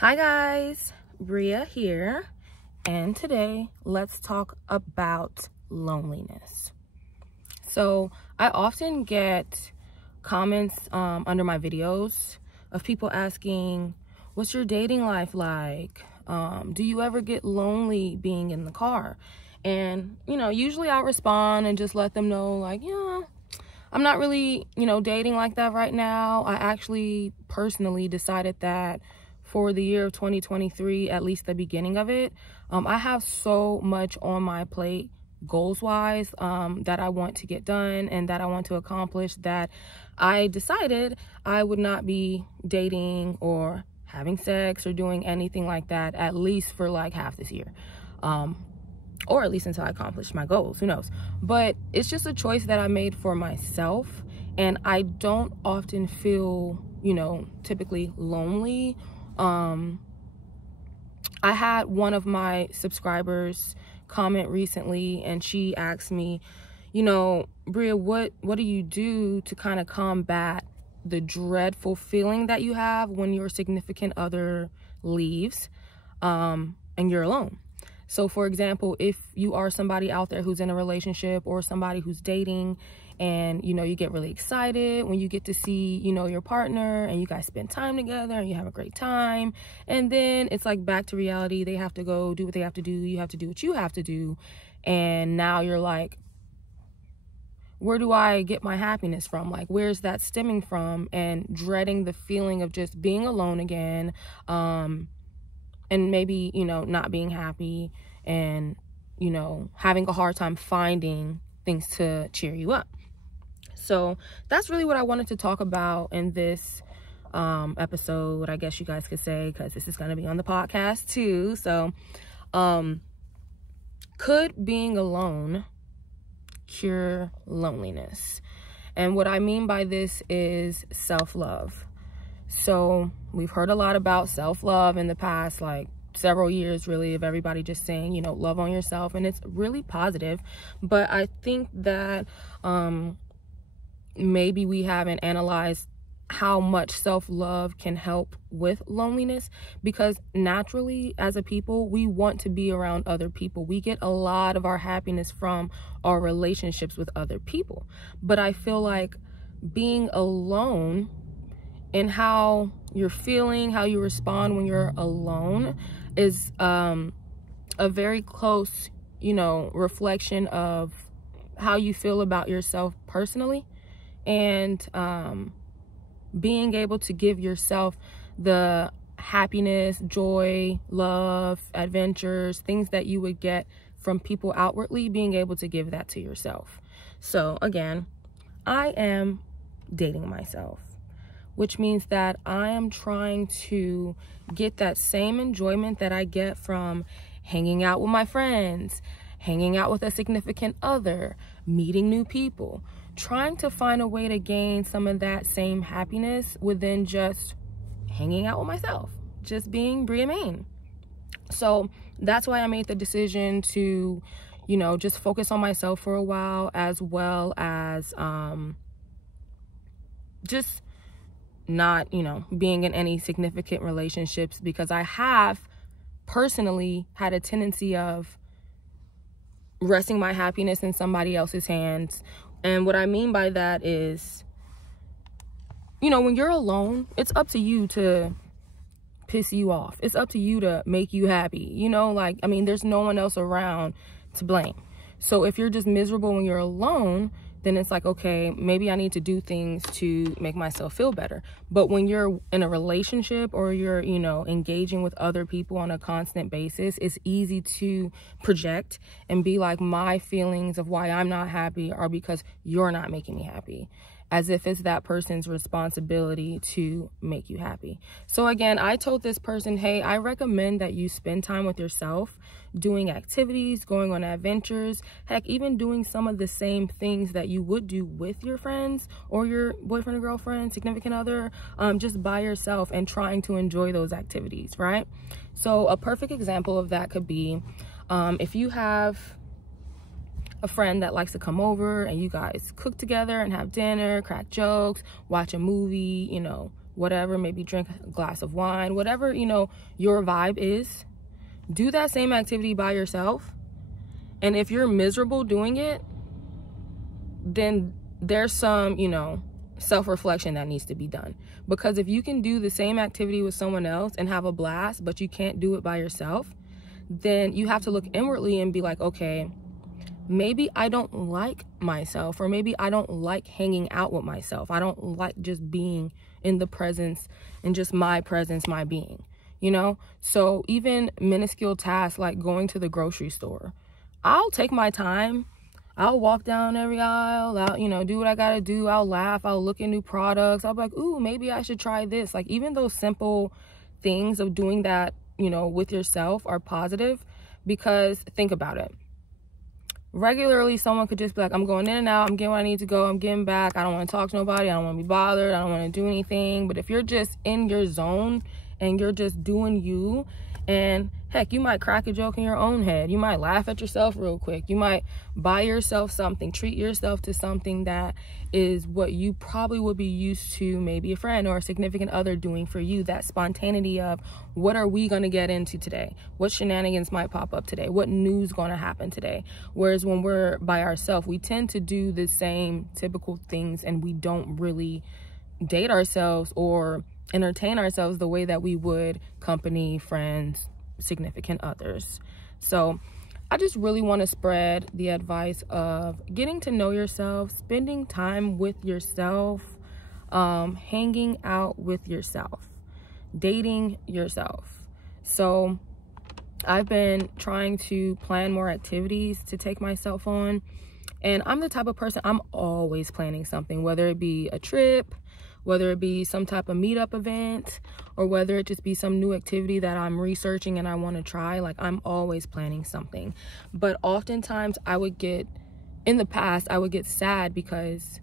Hi guys, Bria here, and today let's talk about loneliness. So I often get comments under my videos of people asking, what's your dating life like? Do you ever get lonely being in the car? And usually I'll respond and just let them know, like, yeah, I'm not really dating like that right now. I actually personally decided that for the year of 2023, at least the beginning of it, I have so much on my plate goals wise that I want to get done and that I want to accomplish, that I decided I would not be dating or having sex or doing anything like that, at least for like half this year, or at least until I accomplish my goals. Who knows? But it's just a choice that I made for myself, and I don't often feel typically lonely. I had one of my subscribers comment recently, and she asked me, Bria, what do you do to kind of combat the dreadful feeling that you have when your significant other leaves and you're alone? So for example, if you are somebody out there who's in a relationship or somebody who's dating, and you get really excited when you get to see your partner and you guys spend time together and you have a great time, and then it's like back to reality. They have to go do what they have to do, you have to do what you have to do, and now you're like, where do I get my happiness from? Like, where's that stemming from? And dreading the feeling of just being alone again, and maybe not being happy, and having a hard time finding things to cheer you up. So that's really what I wanted to talk about in this episode, I guess you guys could say, because this is going to be on the podcast too. So could being alone cure loneliness? And what I mean by this is self-love. So we've heard a lot about self-love in the past, like several years really, of everybody just saying, love on yourself, and it's really positive. But I think that maybe we haven't analyzed how much self-love can help with loneliness, because naturally as a people, we want to be around other people. We get a lot of our happiness from our relationships with other people. But I feel like being alone and how you're feeling, how you respond when you're alone is a very close, reflection of how you feel about yourself personally. And being able to give yourself the happiness, joy, love, adventures, things that you would get from people outwardly, being able to give that to yourself. So again, I am dating myself, which means that I am trying to get that same enjoyment that I get from hanging out with my friends, hanging out with a significant other, meeting new people, trying to find a way to gain some of that same happiness within just hanging out with myself, just being Bria-maine. So that's why I made the decision to, just focus on myself for a while, as well as just not, being in any significant relationships, because I have personally had a tendency of resting my happiness in somebody else's hands. And what I mean by that is, when you're alone, it's up to you to piss you off. It's up to you to make you happy. There's no one else around to blame. So if you're just miserable when you're alone, then it's like, okay, maybe I need to do things to make myself feel better. But when you're in a relationship, or you're, engaging with other people on a constant basis, it's easy to project and be like, my feelings of why I'm not happy are because you're not making me happy, as if it's that person's responsibility to make you happy. So again, I told this person, hey, I recommend that you spend time with yourself, doing activities, going on adventures, heck, even doing some of the same things that you would do with your friends or your boyfriend or girlfriend, significant other, just by yourself, and trying to enjoy those activities, right? So a perfect example of that could be if you have a friend that likes to come over and you guys cook together and have dinner, crack jokes, watch a movie, whatever, maybe drink a glass of wine, whatever, you know, your vibe is. Do that same activity by yourself. And if you're miserable doing it, then there's some, you know, self-reflection that needs to be done. Because if you can do the same activity with someone else and have a blast, but you can't do it by yourself, then you have to look inwardly and be like, okay, maybe I don't like myself, or maybe I don't like hanging out with myself. I don't like just being in the presence and just my presence, my being, you know? So even minuscule tasks like going to the grocery store, I'll take my time. I'll walk down every aisle. I'll, you know, do what I gotta do. I'll laugh. I'll look at new products. I'll be like, ooh, maybe I should try this. Like, even those simple things of doing that, you know, with yourself are positive, because think about it. Regularly, someone could just be like, I'm going in and out. I'm getting what I need to go. I'm getting back. I don't want to talk to nobody. I don't want to be bothered. I don't want to do anything. But if you're just in your zone and you're just doing you, and heck, you might crack a joke in your own head. You might laugh at yourself real quick. You might buy yourself something, treat yourself to something that is what you probably would be used to maybe a friend or a significant other doing for you. That spontaneity of, what are we going to get into today? What shenanigans might pop up today? What news going to happen today? Whereas when we're by ourselves, we tend to do the same typical things, and we don't really date ourselves or entertain ourselves the way that we would company, friends, significant others. So I just really want to spread the advice of getting to know yourself, spending time with yourself, hanging out with yourself, dating yourself. So I've been trying to plan more activities to take myself on, and I'm the type of person, I'm always planning something, whether it be a trip, whether it be some type of meetup event, or whether it just be some new activity that I'm researching and I want to try. Like, I'm always planning something. But oftentimes in the past, I would get sad because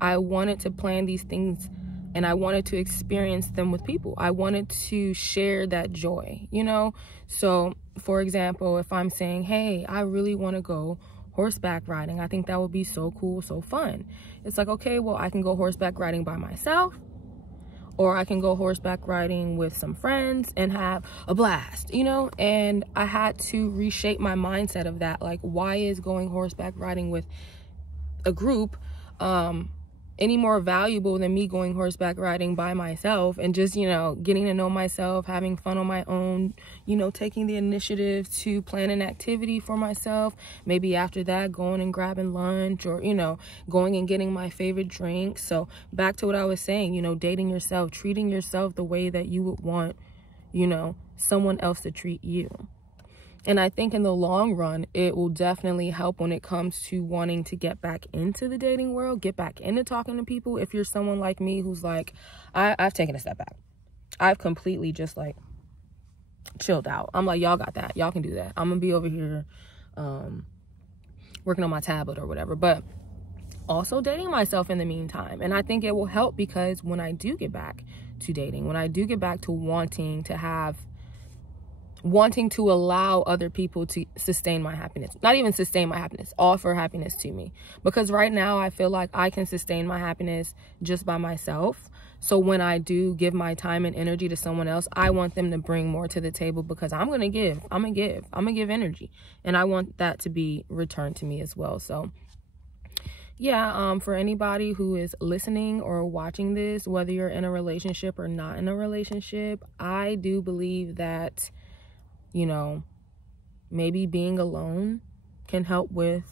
I wanted to plan these things and I wanted to experience them with people. I wanted to share that joy, you know? So, for example, if I'm saying, hey, I really want to go horseback riding, I think that would be so cool, so fun. It's like, okay, well, I can go horseback riding by myself, or I can go horseback riding with some friends and have a blast, you know? And I had to reshape my mindset of that. Like, why is going horseback riding with a group any more valuable than me going horseback riding by myself and just, you know, getting to know myself, having fun on my own, you know, taking the initiative to plan an activity for myself. Maybe after that, going and grabbing lunch, or, you know, going and getting my favorite drink. So back to what I was saying, you know, dating yourself, treating yourself the way that you would want, you know, someone else to treat you. And I think in the long run, it will definitely help when it comes to wanting to get back into the dating world, get back into talking to people. If you're someone like me who's like, I've taken a step back. I've completely just like chilled out. I'm like, y'all got that. Y'all can do that. I'm going to be over here working on my tablet or whatever. But also dating myself in the meantime. And I think it will help, because when I do get back to dating, when I do get back to wanting to allow other people to sustain my happiness, not even sustain my happiness, offer happiness to me. Because right now I feel like I can sustain my happiness just by myself. So when I do give my time and energy to someone else, I want them to bring more to the table, because I'm going to give energy, and I want that to be returned to me as well. So yeah, for anybody who is listening or watching this, whether you're in a relationship or not in a relationship, I do believe that, you know, maybe being alone can help with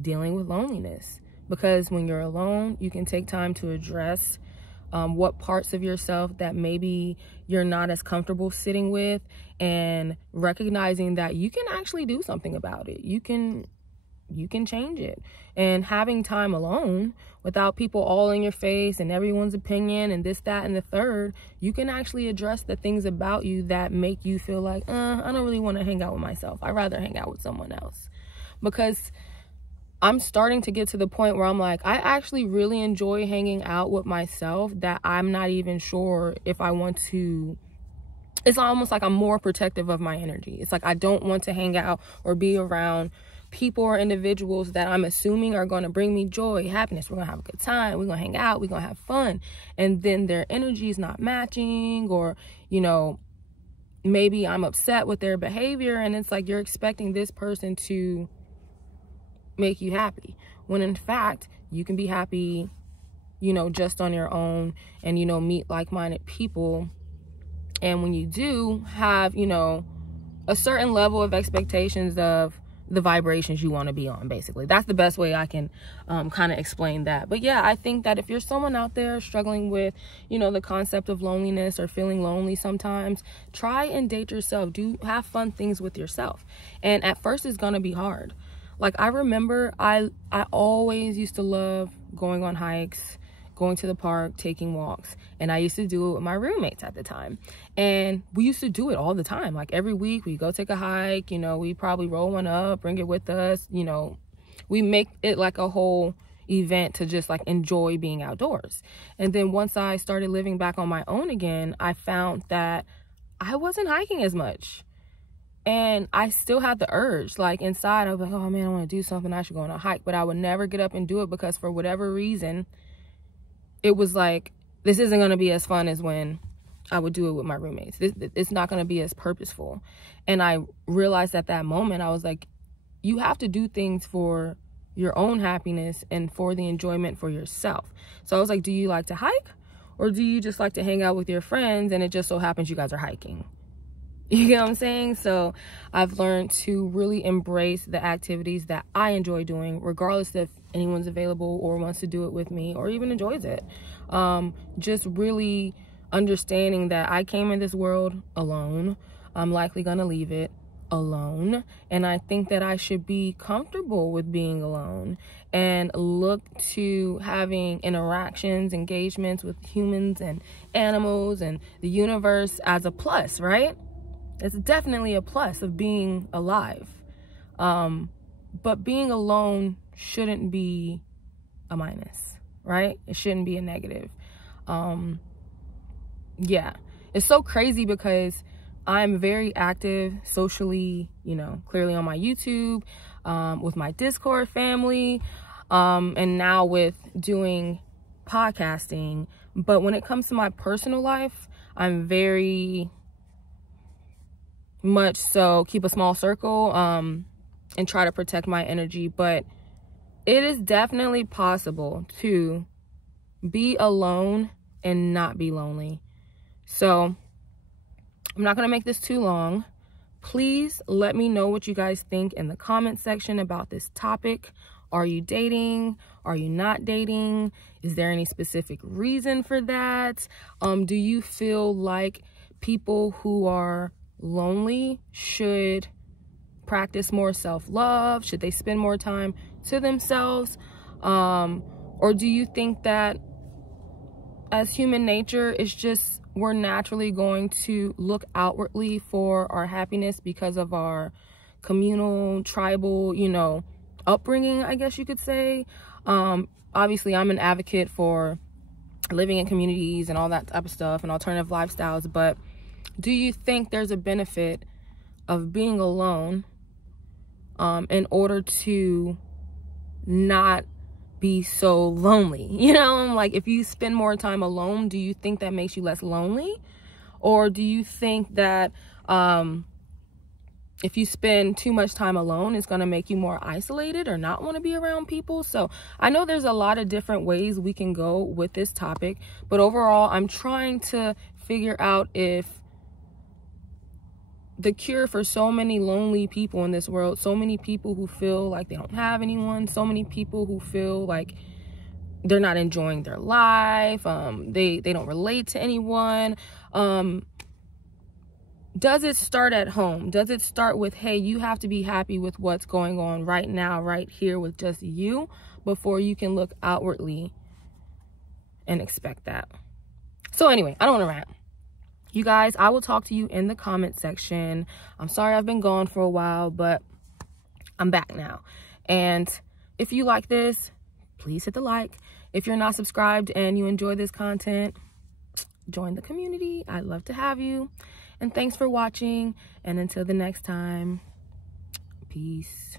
dealing with loneliness. Because when you're alone, you can take time to address what parts of yourself that maybe you're not as comfortable sitting with, and recognizing that you can actually do something about it. You can change it. And having time alone without people all in your face and everyone's opinion and this, that, and the third, you can actually address the things about you that make you feel like, I don't really want to hang out with myself. I'd rather hang out with someone else. Because I'm starting to get to the point where I'm like, I actually really enjoy hanging out with myself, that I'm not even sure if I want to it's almost like I'm more protective of my energy. It's like I don't want to hang out or be around people or individuals that I'm assuming are going to bring me joy, happiness. We're going to have a good time. We're going to hang out. We're going to have fun. And then their energy is not matching, or, you know, maybe I'm upset with their behavior, and it's like you're expecting this person to make you happy, when in fact you can be happy, you know, just on your own, and, you know, meet like-minded people. And when you do have, you know, a certain level of expectations of the vibrations you want to be on, basically. That's the best way I can kind of explain that. But yeah, I think that if you're someone out there struggling with, you know, the concept of loneliness or feeling lonely sometimes, try and date yourself. Do have fun things with yourself. And at first it's going to be hard. Like, I remember I always used to love going on hikes, going to the park, taking walks. And I used to do it with my roommates at the time. And we used to do it all the time. Like, every week we go take a hike, you know, we probably roll one up, bring it with us, you know, we make it like a whole event to just like enjoy being outdoors. And then once I started living back on my own again, I found that I wasn't hiking as much. And I still had the urge, like inside, I was like, oh man, I want to do something, I should go on a hike. But I would never get up and do it, because for whatever reason, it was like, this isn't going to be as fun as when I would do it with my roommates. It's not going to be as purposeful. And I realized at that moment, I was like, you have to do things for your own happiness and for the enjoyment for yourself. So I was like, do you like to hike, or do you just like to hang out with your friends and it just so happens you guys are hiking? You get what I'm saying? So I've learned to really embrace the activities that I enjoy doing, regardless if anyone's available or wants to do it with me or even enjoys it. Just really understanding that I came in this world alone. I'm likely going to leave it alone. And I think that I should be comfortable with being alone and look to having interactions, engagements with humans and animals and the universe as a plus, right? It's definitely a plus of being alive. But being alone shouldn't be a minus, right? It shouldn't be a negative. Yeah, it's so crazy because I'm very active socially, you know, clearly on my YouTube, with my Discord family, and now with doing podcasting. But when it comes to my personal life, I'm very much so keep a small circle, and try to protect my energy. But it is definitely possible to be alone and not be lonely. So I'm not going to make this too long. Please let me know what you guys think in the comment section about this topic. Are you dating? Are you not dating? Is there any specific reason for that? Do you feel like people who are lonely should practice more self-love? Should they spend more time to themselves? Or do you think that as human nature, it's just we're naturally going to look outwardly for our happiness because of our communal, tribal, you know, upbringing, I guess you could say? Obviously, I'm an advocate for living in communities and all that type of stuff and alternative lifestyles, but do you think there's a benefit of being alone in order to not be so lonely? You know, like, if you spend more time alone, do you think that makes you less lonely? Or do you think that if you spend too much time alone, it's going to make you more isolated or not want to be around people? So I know there's a lot of different ways we can go with this topic, but overall, I'm trying to figure out if the cure for so many lonely people in this world, so many people who feel like they don't have anyone, so many people who feel like they're not enjoying their life, they don't relate to anyone. Does it start at home? Does it start with, hey, you have to be happy with what's going on right now, right here with just you, before you can look outwardly and expect that? So anyway, I don't want to rant. You guys, I will talk to you in the comment section. I'm sorry I've been gone for a while, but I'm back now. And if you like this, please hit the like. If you're not subscribed and you enjoy this content, join the community. I'd love to have you. And thanks for watching. And until the next time, peace.